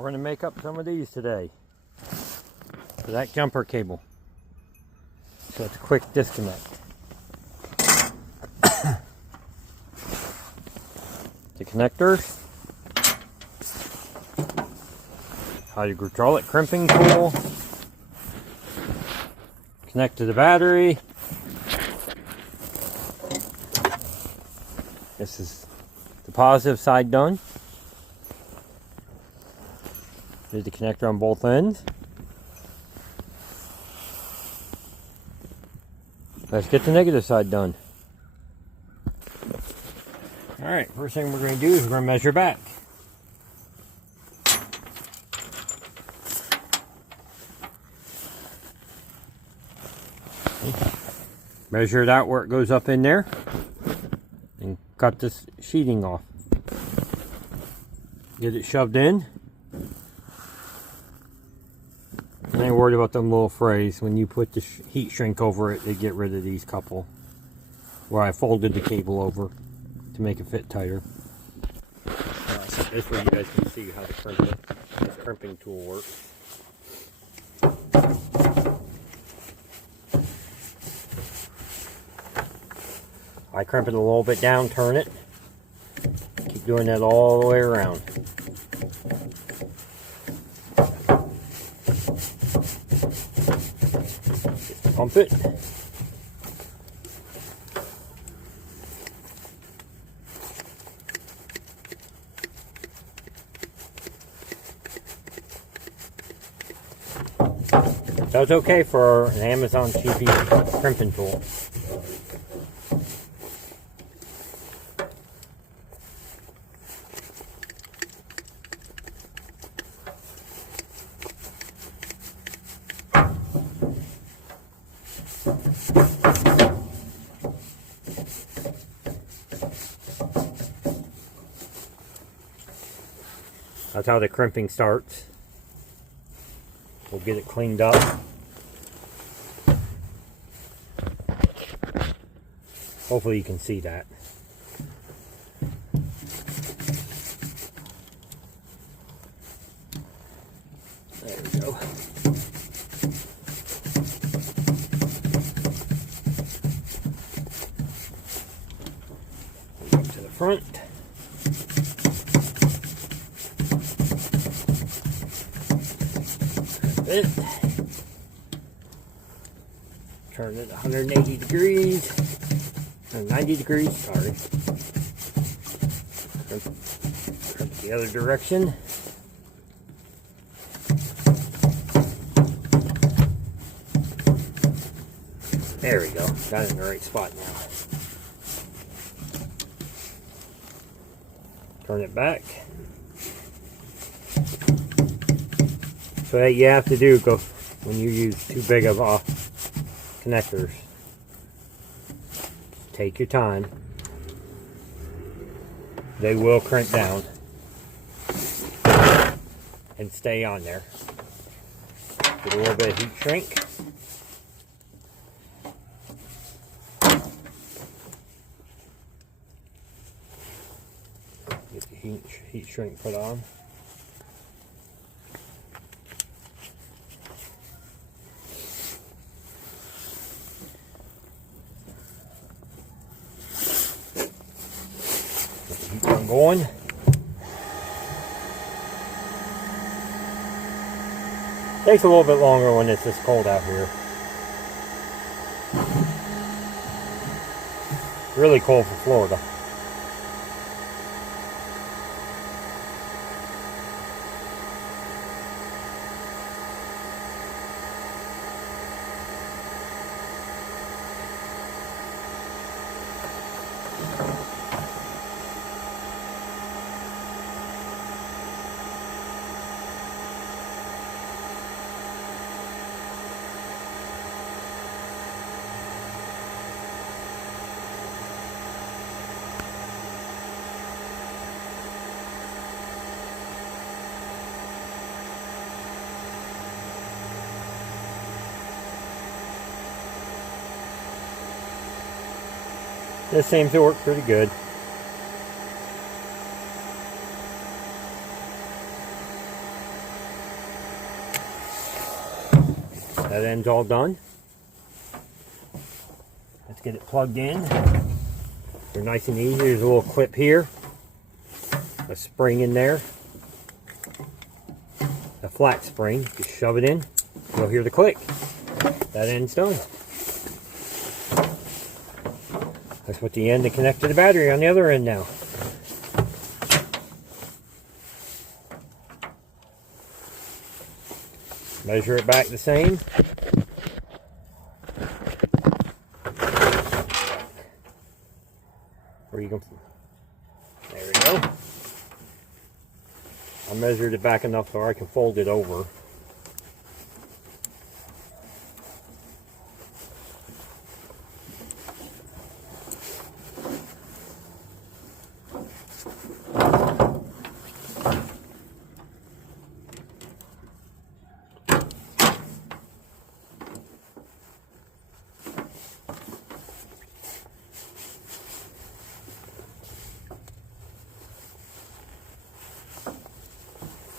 We're going to make up some of these today for that jumper cable. So it's a quick disconnect. The connectors, hydraulic crimping tool, connect to the battery. This is the positive side done. There's the connector on both ends. Let's get the negative side done. Alright, first thing we're going to do is we're going to measure back. Measure it out where it goes up in there and cut this sheeting off. Get it shoved in. And I ain't worried about them little frays. When you put the heat shrink over it, they get rid of these couple. Where I folded the cable over to make it fit tighter. So this way you guys can see how this crimping tool works. I crimp it a little bit down, turn it. Keep doing that all the way around. Just pump it. That's okay for an Amazon cheapy crimping tool. That's how the crimping starts. We'll get it cleaned up. Hopefully you can see that. There we go. Up to the front. It. Turn it 180 degrees, or 90 degrees, sorry. Crimp the other direction. There we go, got it in the right spot now. Turn it back. So what you have to do when you use too big of connectors, take your time. They will crimp down and stay on there. Get a little bit of heat shrink. Get the heat shrink put on. Keep on going. Takes a little bit longer when it's this cold out here. Really cold for Florida. This seems to work pretty good. That end's all done. Let's get it plugged in. They're nice and easy. There's a little clip here, a spring in there, a flat spring. Just shove it in, you'll hear the click. That end's done. Let's put the end to connect to the battery on the other end now. Measure it back the same. Where you go? There we go. I measured it back enough so I can fold it over.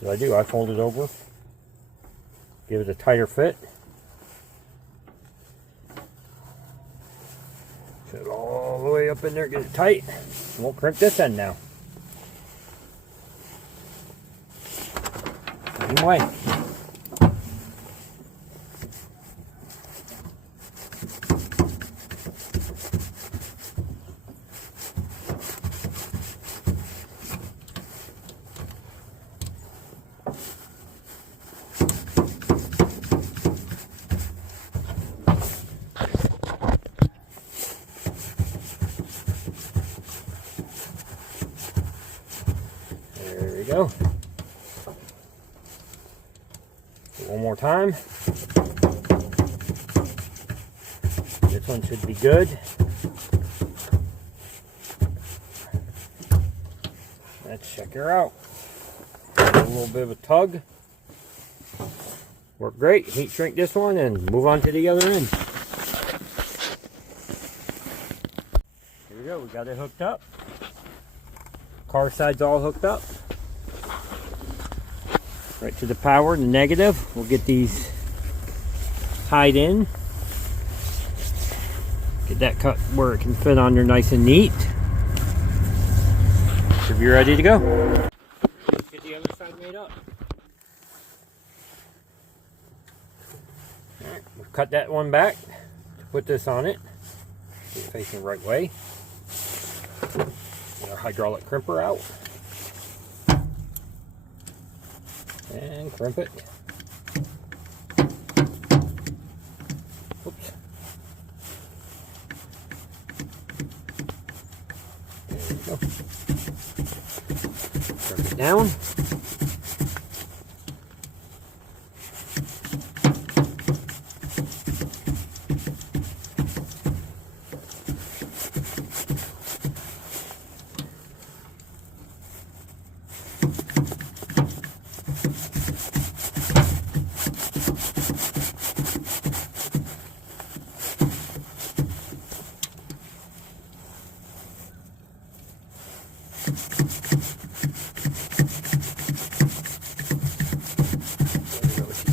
What I do, I fold it over, give it a tighter fit, put it all the way up in there, get it tight. Won't crimp this end now. Same way. There we go. One more time. This one should be good. Let's check her out. A little bit of a tug. Worked great. Heat shrink this one and move on to the other end. Here we go. We got it hooked up. Car side's all hooked up. Right to the power, the negative. We'll get these tied in. Get that cut where it can fit on there nice and neat. Should be ready to go. Let's get the other side made up. Alright, we'll cut that one back to put this on it. Get it facing the right way. Get our hydraulic crimper out. And crimp it. Oops. There we go. Crimp it down.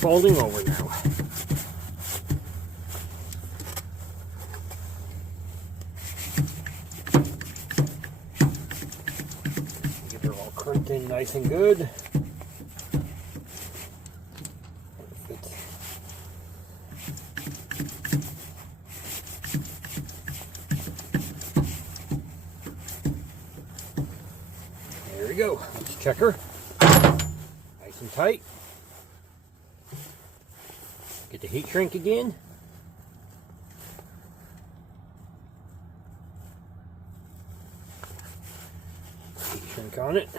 Folding over now. Get her all crimped in nice and good. Perfect. There we go. Let's check her. Nice and tight. Get the heat shrink again. Heat shrink on it.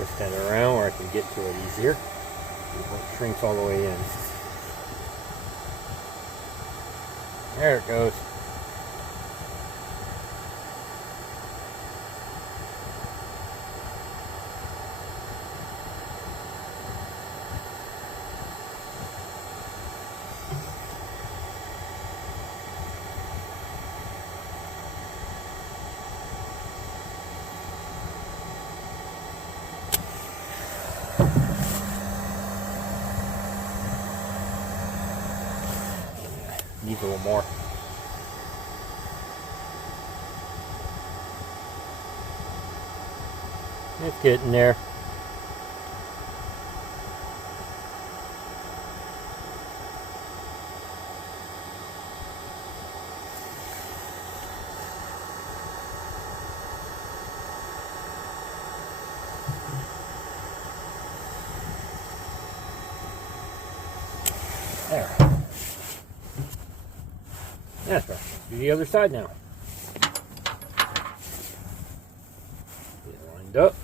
Twist that around where I can get to it easier before it shrinks all the way in. There it goes. Needs a little more. It's getting there. There. That's right. Do the other side now. Get it lined up.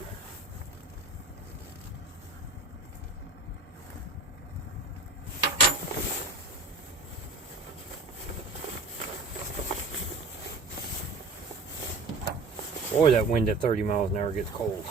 Boy, that wind at 30 miles an hour gets cold.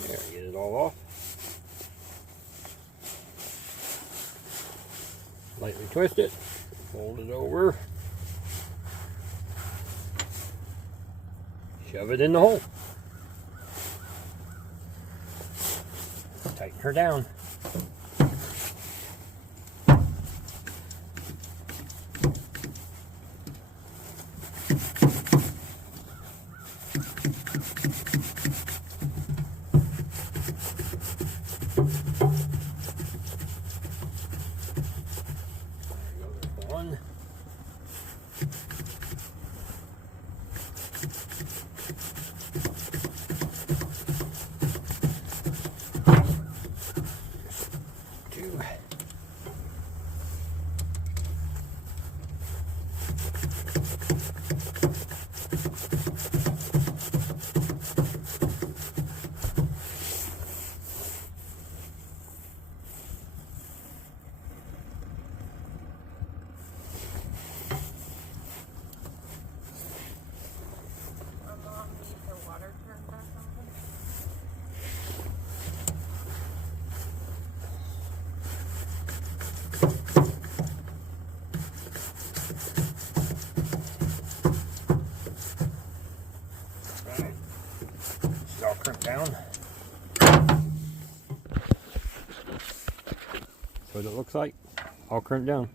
There, get it all off. Lightly twist it, fold it over, shove it in the hole. Tighten her down. One. Two. All crimped down. That's what it looks like. All crimped down.